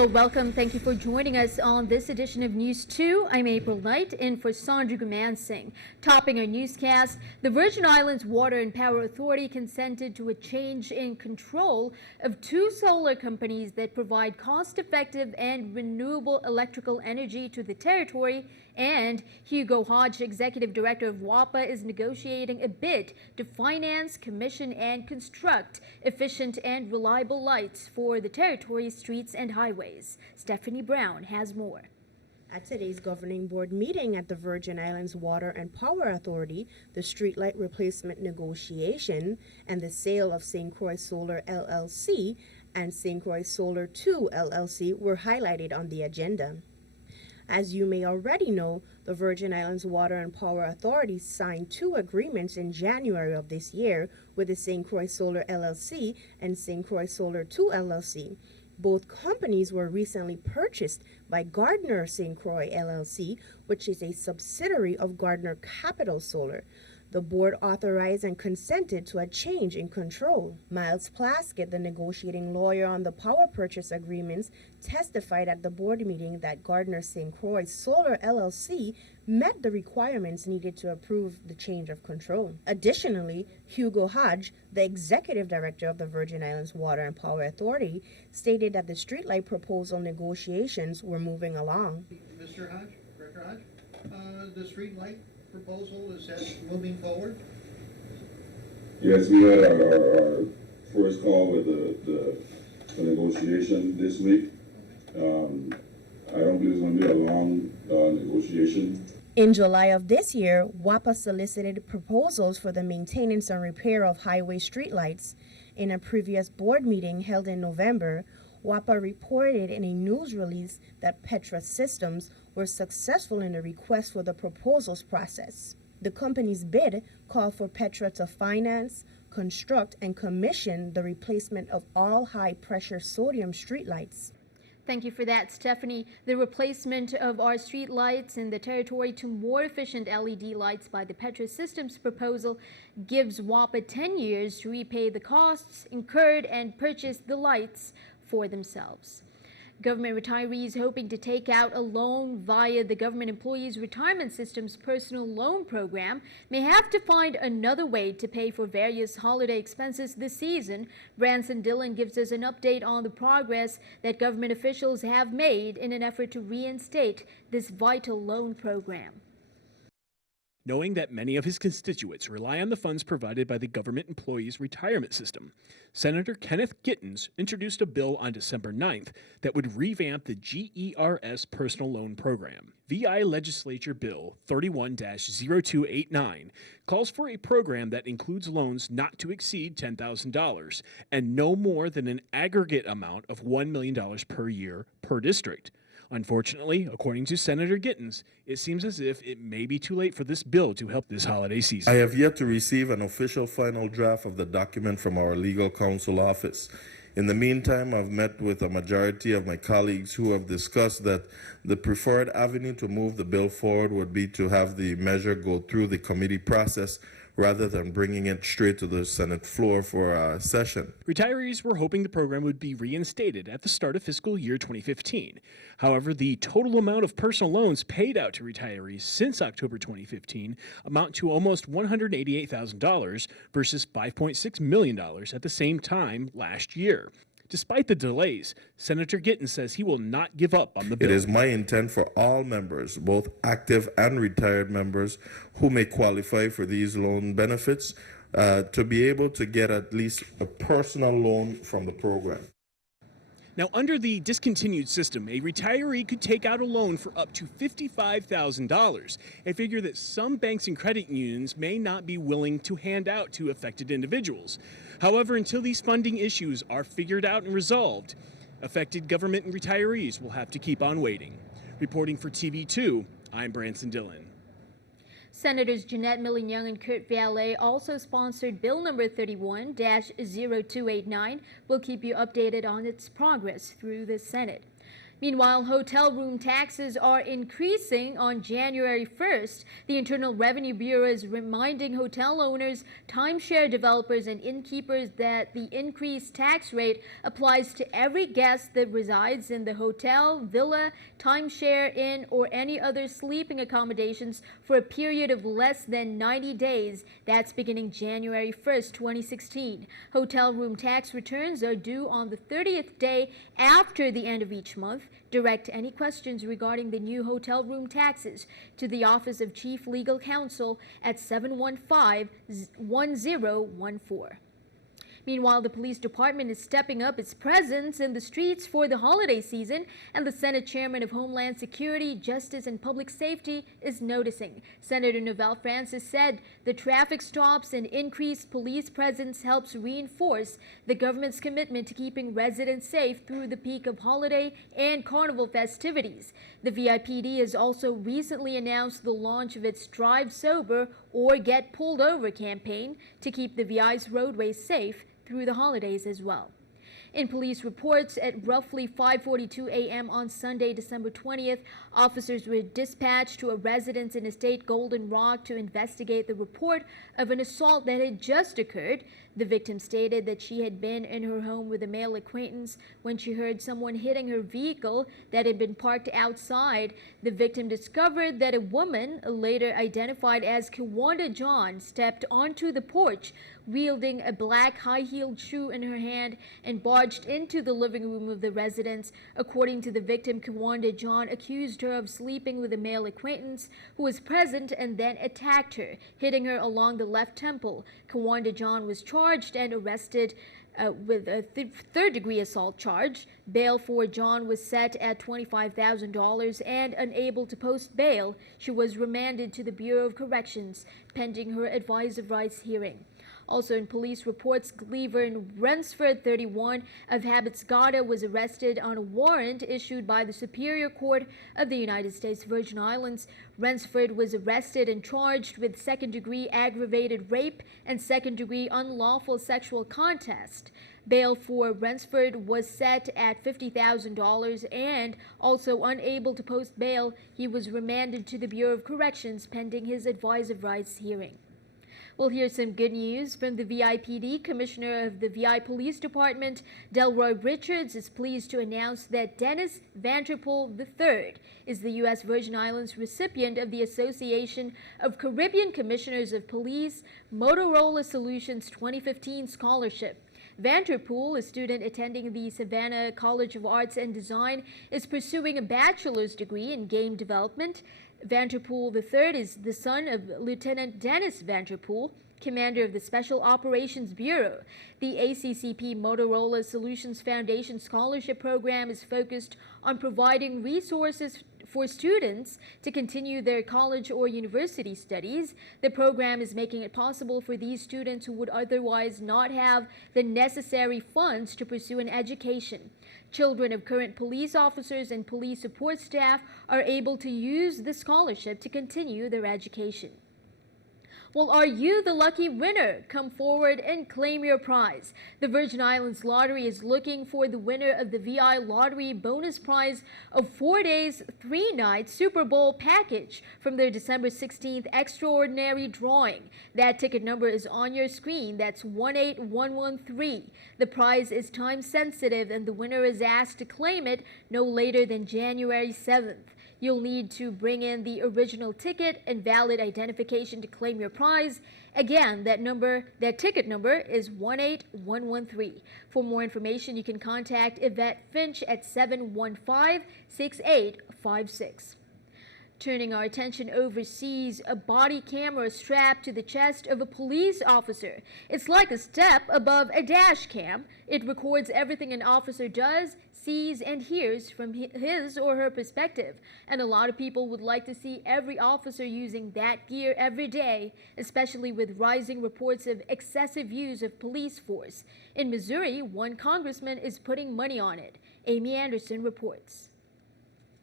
Hello, welcome. Thank you for joining us on this edition of News 2. I'm April Knight, in for Sandra Gumansing. Topping our newscast, the Virgin Islands Water and Power Authority consented to a change in control of two solar companies that provide cost-effective and renewable electrical energy to the territory, and Hugo Hodge, Executive Director of WAPA, is negotiating a bid to finance, commission, and construct efficient and reliable lights for the territory's streets and highways. Stephanie Brown has more. At today's governing board meeting at the Virgin Islands Water and Power Authority, the streetlight replacement negotiation and the sale of St. Croix Solar LLC and St. Croix Solar 2 LLC were highlighted on the agenda. As you may already know, the Virgin Islands Water and Power Authority signed two agreements in January of this year with the St. Croix Solar LLC and St. Croix Solar 2 LLC. Both companies were recently purchased by Gardner St. Croix LLC, which is a subsidiary of Gardner Capital Solar. The board authorized and consented to a change in control. Miles Plaskett, the negotiating lawyer on the power purchase agreements, testified at the board meeting that Gardner St. Croix Solar LLC met the requirements needed to approve the change of control. Additionally, Hugo Hodge, the executive director of the Virgin Islands Water and Power Authority, stated that the streetlight proposal negotiations were moving along. Mr. Hodge, Director Hodge, the streetlight proposal, is that moving forward? Yes, we had our first call with the negotiation this week. I don't believe it's going to be a long negotiation. In July of this year, WAPA solicited proposals for the maintenance and repair of highway streetlights. In a previous board meeting held in November, WAPA reported in a news release that Petra Systems were successful in the request for the proposals process. The company's bid called for Petra to finance, construct, and commission the replacement of all high-pressure sodium streetlights. Thank you for that, Stephanie. The replacement of our street lights in the territory to more efficient LED lights by the Petra Systems proposal gives WAPA 10 years to repay the costs incurred and purchase the lights for themselves. Government retirees hoping to take out a loan via the Government Employees Retirement System's personal loan program may have to find another way to pay for various holiday expenses this season. Branson Dillon gives us an update on the progress that government officials have made in an effort to reinstate this vital loan program. Knowing that many of his constituents rely on the funds provided by the Government Employees Retirement System, Senator Kenneth Gittens introduced a bill on December 9th that would revamp the GERS personal loan program. VI Legislature Bill 31-0289 calls for a program that includes loans not to exceed $10,000 and no more than an aggregate amount of $1 million per year per district. Unfortunately, according to Senator Gittens, it seems as if it may be too late for this bill to help this holiday season. I have yet to receive an official final draft of the document from our legal counsel office. In the meantime, I've met with a majority of my colleagues who have discussed that the preferred avenue to move the bill forward would be to have the measure go through the committee process rather than bringing it straight to the Senate floor for a session. Retirees were hoping the program would be reinstated at the start of fiscal year 2015. However, the total amount of personal loans paid out to retirees since October 2015 amount to almost $188,000 versus $5.6 million at the same time last year. Despite the delays, Senator Gittens says he will not give up on the bill. It is my intent for all members, both active and retired members, who may qualify for these loan benefits, to be able to get at least a personal loan from the program. Now, under the discontinued system, a retiree could take out a loan for up to $55,000, a figure that some banks and credit unions may not be willing to hand out to affected individuals. However, until these funding issues are figured out and resolved, affected government and retirees will have to keep on waiting. Reporting for TV2, I'm Branson Dillon. Senators Jeanette Millen-Young and Kurt Valet also sponsored Bill number 31-0289. We'll keep you updated on its progress through the Senate. Meanwhile, hotel room taxes are increasing on January 1st. The Internal Revenue Bureau is reminding hotel owners, timeshare developers, and innkeepers that the increased tax rate applies to every guest that resides in the hotel, villa, timeshare, inn, or any other sleeping accommodations for a period of less than 90 days. That's beginning January 1st, 2016. Hotel room tax returns are due on the 30th day after the end of each month. Direct any questions regarding the new hotel room taxes to the Office of Chief Legal Counsel at 715-1014. Meanwhile, the police department is stepping up its presence in the streets for the holiday season, and the Senate Chairman of Homeland Security, Justice, and Public Safety is noticing. Senator Novell Francis said the traffic stops and increased police presence helps reinforce the government's commitment to keeping residents safe through the peak of holiday and carnival festivities. The VIPD has also recently announced the launch of its Drive Sober or Get Pulled Over campaign to keep the VI's roadways safe through the holidays as well. In police reports, at roughly 5:42 a.m. on Sunday, December 20th, officers were dispatched to a residence in Estate Golden Rock to investigate the report of an assault that had just occurred. The victim stated that she had been in her home with a male acquaintance when she heard someone hitting her vehicle that had been parked outside. The victim discovered that a woman, later identified as Kiwanda John, stepped onto the porch wielding a black high-heeled shoe in her hand and barged into the living room of the residence. According to the victim, Kiwanda John accused her of sleeping with a male acquaintance who was present and then attacked her, hitting her along the left temple. Kiwanda John was charged and arrested with a third-degree assault charge. Bail for John was set at $25,000, and unable to post bail, she was remanded to the Bureau of Corrections pending her advice of rights hearing. Also in police reports, Cleveland Rensford, 31, of Habitsgata, was arrested on a warrant issued by the Superior Court of the United States Virgin Islands. Rensford was arrested and charged with second-degree aggravated rape and second-degree unlawful sexual contest. Bail for Rensford was set at $50,000, and also unable to post bail, he was remanded to the Bureau of Corrections pending his advice of rights hearing. We'll hear some good news from the VIPD. Commissioner of the VI Police Department, Delroy Richards, is pleased to announce that Dennis Vanterpool III is the U.S. Virgin Islands recipient of the Association of Caribbean Commissioners of Police Motorola Solutions 2015 Scholarship. Vanterpool, a student attending the Savannah College of Arts and Design, is pursuing a bachelor's degree in game development. Vanterpool III is the son of Lieutenant Dennis Vanterpool, commander of the Special Operations Bureau. The ACCP Motorola Solutions Foundation Scholarship Program is focused on providing resources for students to continue their college or university studies. The program is making it possible for these students who would otherwise not have the necessary funds to pursue an education. Children of current police officers and police support staff are able to use the scholarship to continue their education. Well, are you the lucky winner? Come forward and claim your prize. The Virgin Islands Lottery is looking for the winner of the VI Lottery bonus prize of 4 days, 3 nights Super Bowl package from their December 16th extraordinary drawing. That ticket number is on your screen. That's 18113. The prize is time sensitive, and the winner is asked to claim it no later than January 7th. You'll need to bring in the original ticket and valid identification to claim your prize. Again, that ticket number is 18113. For more information, you can contact Yvette Finch at 715-6856. Turning our attention overseas, a body camera strapped to the chest of a police officer. It's like a step above a dash cam. It records everything an officer does, sees, and hears from his or her perspective. And a lot of people would like to see every officer using that gear every day, especially with rising reports of excessive use of police force. In Missouri, one congressman is putting money on it. Amy Anderson reports.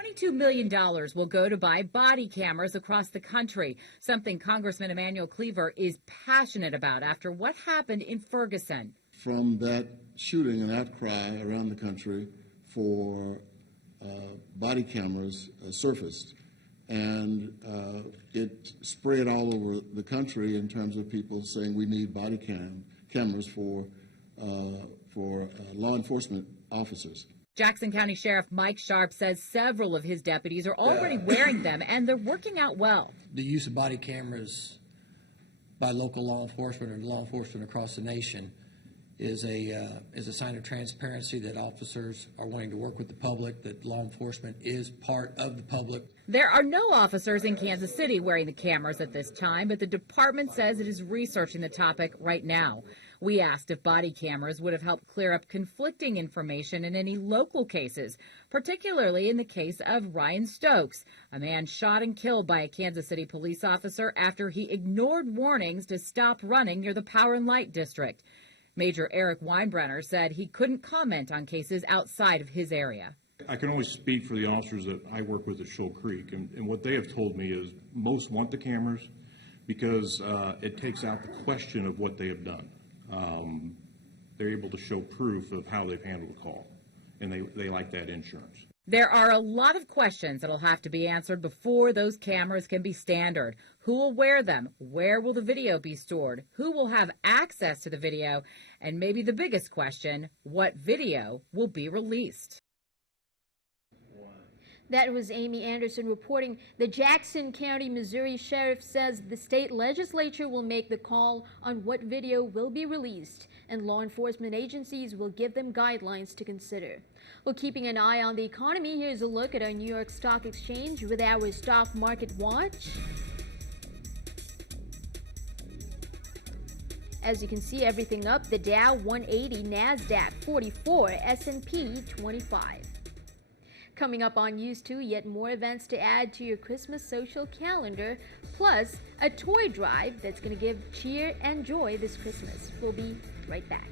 $22 million will go to buy body cameras across the country, something Congressman Emanuel Cleaver is passionate about after what happened in Ferguson. From that shooting and outcry around the country for body cameras surfaced, and it spread all over the country in terms of people saying we need body cameras for law enforcement officers. Jackson County Sheriff Mike Sharp says several of his deputies are already wearing them, and they're working out well. The use of body cameras by local law enforcement and law enforcement across the nation is a sign of transparency, that officers are wanting to work with the public, that law enforcement is part of the public. There are no officers in Kansas City wearing the cameras at this time, but the department says it is researching the topic right now. We asked if body cameras would have helped clear up conflicting information in any local cases, particularly in the case of Ryan Stokes, a man shot and killed by a Kansas City police officer after he ignored warnings to stop running near the Power and Light district. Major Eric Weinbrenner said he couldn't comment on cases outside of his area. I can only speak for the officers that I work with at Shoal Creek, and what they have told me is most want the cameras because it takes out the question of what they have done. They're able to show proof of how they've handled the call, and they like that insurance. There are a lot of questions that'll have to be answered before those cameras can be standard. Who will wear them? Where will the video be stored? Who will have access to the video? And maybe the biggest question, what video will be released? That was Amy Anderson reporting. The Jackson County, Missouri Sheriff says the state legislature will make the call on what video will be released, and law enforcement agencies will give them guidelines to consider. Well, keeping an eye on the economy, here's a look at our New York Stock Exchange with our Stock Market Watch. As you can see, everything up. The Dow 180, NASDAQ 44, S&P 25. Coming up on NEWS2, yet more events to add to your Christmas social calendar, plus a toy drive that's going to give cheer and joy this Christmas. We'll be right back.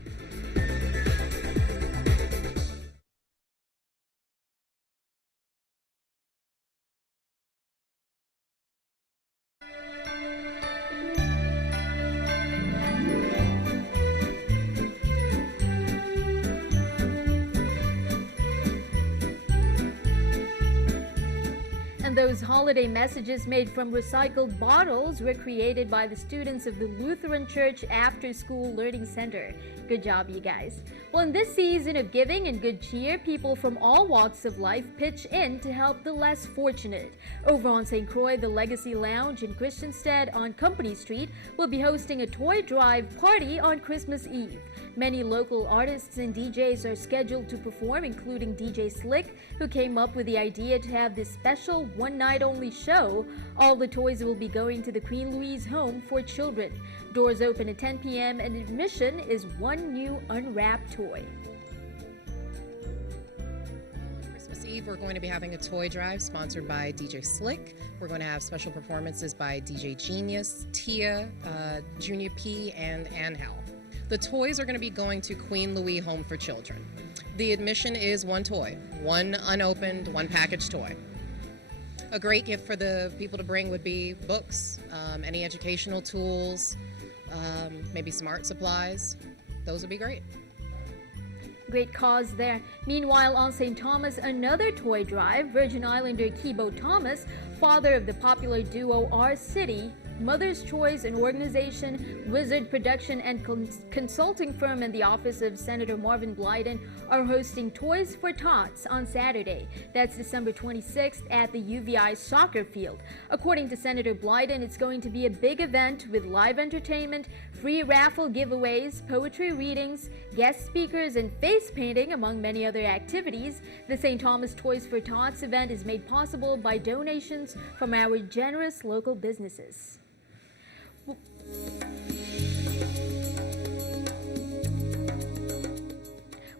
Those holiday messages made from recycled bottles were created by the students of the Lutheran Church After School Learning Center. Good job, you guys. Well, in this season of giving and good cheer, people from all walks of life pitch in to help the less fortunate. Over on St. Croix, the Legacy Lounge in Christiansted on Company Street will be hosting a toy drive party on Christmas Eve. Many local artists and DJs are scheduled to perform, including DJ Slick, who came up with the idea to have this special one-night-only show. All the toys will be going to the Queen Louise Home for Children. Doors open at 10 p.m. and admission is one new unwrapped toy. Christmas Eve, we're going to be having a toy drive sponsored by DJ Slick. We're going to have special performances by DJ Genius, Tia, Junior P, and Angel. The toys are going to be going to Queen Louise Home for Children. The admission is one toy, one unopened, one packaged toy. A great gift for the people to bring would be books, any educational tools, maybe smart supplies. Those would be great. Great cause there. Meanwhile, on St. Thomas, another toy drive. Virgin Islander Kibo Thomas, father of the popular duo R City, Mother's Choice, an organization, Wizard production and consulting firm in the office of Senator Marvin Blyden, are hosting Toys for Tots on Saturday. That's December 26th at the UVI soccer field. According to Senator Blyden, it's going to be a big event with live entertainment, free raffle giveaways, poetry readings, guest speakers, and face painting, among many other activities. The St. Thomas Toys for Tots event is made possible by donations from our generous local businesses.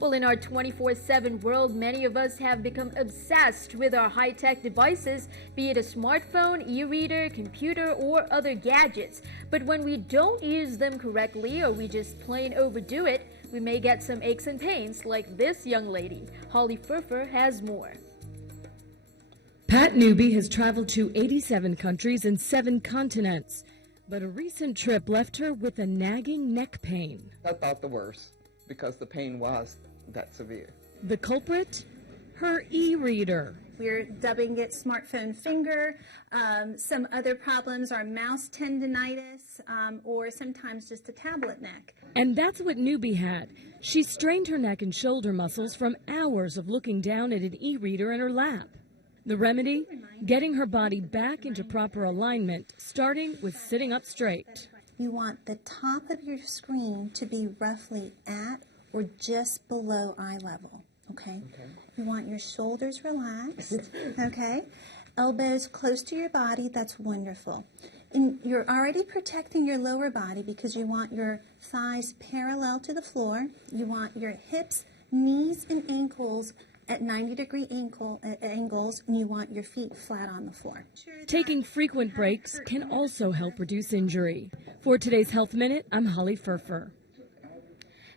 Well, in our 24/7 world, many of us have become obsessed with our high-tech devices, be it a smartphone, e-reader, computer, or other gadgets. But when we don't use them correctly, or we just plain overdo it, we may get some aches and pains like this young lady. Holly Furfer has more. Pat Newby has traveled to 87 countries and 7 continents, but a recent trip left her with a nagging neck pain. I thought the worst because the pain was that severe. The culprit? her e-reader. We're dubbing it smartphone finger. Some other problems are mouse tendinitis or sometimes just a tablet neck. And that's what Newbie had. She strained her neck and shoulder muscles from hours of looking down at an e-reader in her lap. The remedy? Getting her body back into proper alignment, starting with sitting up straight. You want the top of your screen to be roughly at or just below eye level. Okay? You want your shoulders relaxed, okay? Elbows close to your body, that's wonderful. And you're already protecting your lower body because you want your thighs parallel to the floor. You want your hips, knees, and ankles at 90-degree angles, and you want your feet flat on the floor. Taking frequent breaks can also help reduce injury. For today's Health Minute, I'm Holly Furfer.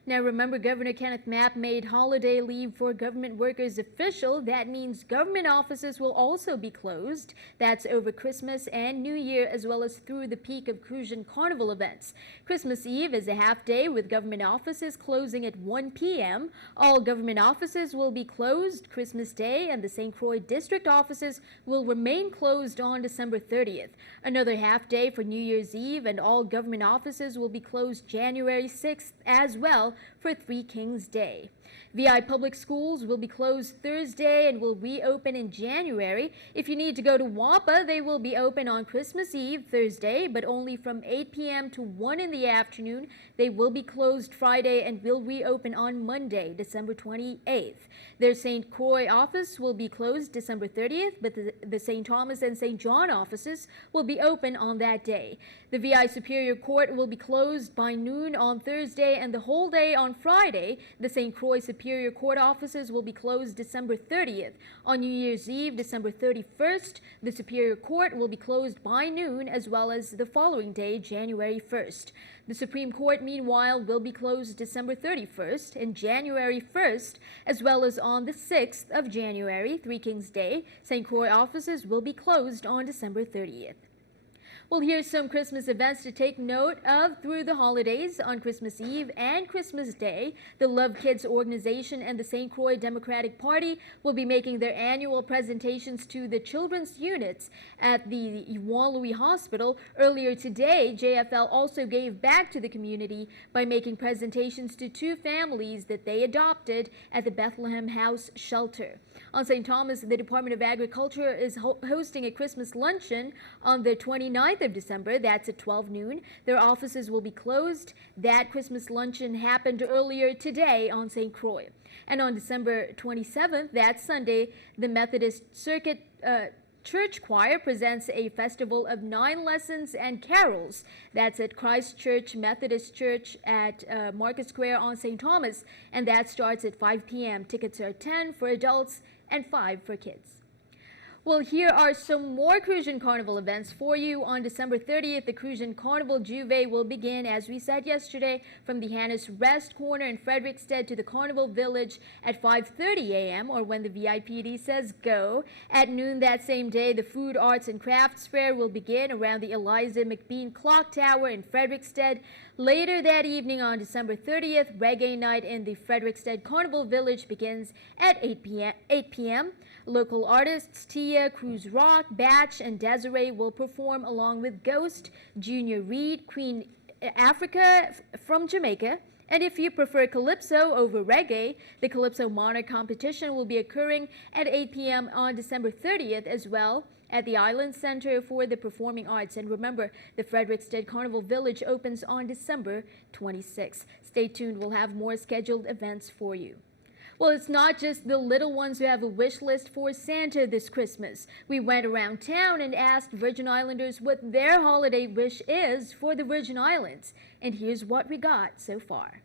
Now remember, Governor Kenneth Mapp made holiday leave for government workers official. That means government offices will also be closed. That's over Christmas and New Year, as well as through the peak of cruise and carnival events. Christmas Eve is a half day with government offices closing at 1 p.m. All government offices will be closed Christmas Day, and the St. Croix district offices will remain closed on December 30th. Another half day for New Year's Eve, and all government offices will be closed January 6th as well for Three Kings Day. VI public schools will be closed Thursday and will reopen in January. If you need to go to WAPA, they will be open on Christmas Eve, Thursday, but only from 8 p.m. to 1 in the afternoon. They will be closed Friday and will reopen on Monday, December 28th. Their St. Croix office will be closed December 30th, but the St. Thomas and St. John offices will be open on that day. The VI Superior Court will be closed by noon on Thursday and the whole day on Friday. The St. Croix Superior Court offices will be closed December 30th. On New Year's Eve, December 31st, the Superior Court will be closed by noon, as well as the following day, January 1st. The Supreme Court, meanwhile, will be closed December 31st and January 1st, as well as on the 6th of January, Three Kings Day. St. Croix offices will be closed on December 30th. Well, here's some Christmas events to take note of through the holidays. On Christmas Eve and Christmas Day, the Love Kids organization and the St. Croix Democratic Party will be making their annual presentations to the children's units at the Iwanlui Hospital. Earlier today, JFL also gave back to the community by making presentations to two families that they adopted at the Bethlehem House Shelter. On St. Thomas, the Department of Agriculture is hosting a Christmas luncheon on the 29th of December. That's at 12 noon. Their offices will be closed. That Christmas luncheon happened earlier today on St. Croix. And on December 27th, that Sunday, the Methodist Circuit Church Choir presents a festival of 9 lessons and carols. That's at Christ Church Methodist Church at Market Square on St. Thomas, and that starts at 5 p.m. Tickets are $10 for adults and $5 for kids. Well, here are some more Crucian Carnival events for you. On December 30th, the Crucian Carnival Juve will begin, as we said yesterday, from the Hannes Rest Corner in Frederiksted to the Carnival Village at 5:30 a.m. or when the VIPD says go. At noon that same day, the Food, Arts, and Crafts Fair will begin around the Eliza McBean Clock Tower in Frederiksted. Later that evening on December 30th, Reggae Night in the Frederiksted Carnival Village begins at 8 p.m. Local artists Tia, Cruz Rock, Batch, and Desiree will perform along with Ghost, Junior Reed, Queen Africa from Jamaica. And if you prefer Calypso over Reggae, the Calypso Monarch competition will be occurring at 8 p.m. on December 30th as well at the Island Center for the Performing Arts. And remember, the Frederiksted Carnival Village opens on December 26th. Stay tuned. We'll have more scheduled events for you. Well, it's not just the little ones who have a wish list for Santa this Christmas. We went around town and asked Virgin Islanders what their holiday wish is for the Virgin Islands. And here's what we got so far.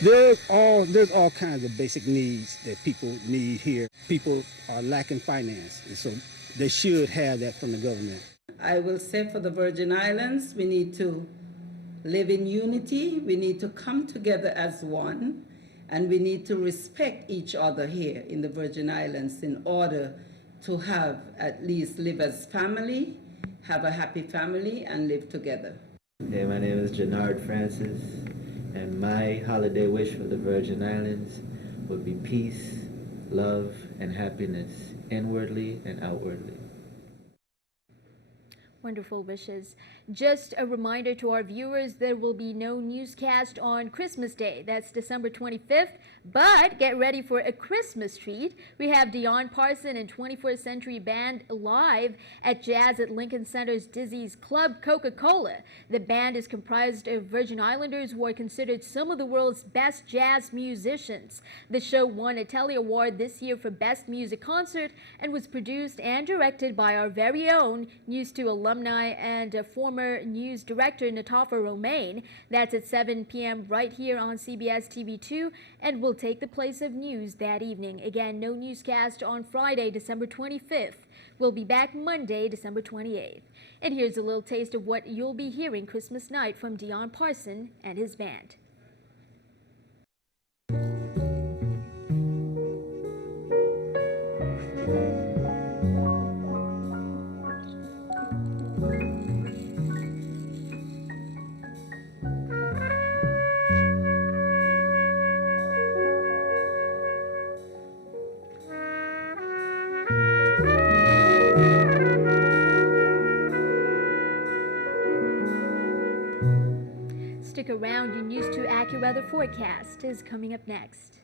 There's all kinds of basic needs that people need here. People are lacking finance, and so they should have that from the government. I will say for the Virgin Islands, we need to live in unity, we need to come together as one, and we need to respect each other here in the Virgin Islands in order to have at least live as family, have a happy family, and live together. Hey, my name is Jannard Francis, and my holiday wish for the Virgin Islands would be peace, love, and happiness, inwardly and outwardly. Wonderful wishes. Just a reminder to our viewers, there will be no newscast on Christmas Day. That's December 25th. But get ready for a Christmas treat. We have Dion Parson and 21st Century Band live at Jazz at Lincoln Center's Dizzy's Club Coca-Cola. The band is comprised of Virgin Islanders who are considered some of the world's best jazz musicians. The show won a Telly Award this year for Best Music Concert and was produced and directed by our very own NEWS2 alumni and former news director Natafa Romaine. That's at 7 p.m. right here on CBS TV2 and will take the place of news that evening. Again, no newscast on Friday, December 25th. We'll be back Monday, December 28th. And here's a little taste of what you'll be hearing Christmas night from Dion Parson and his band. Stick around, your NEWS2 AccuWeather forecast is coming up next.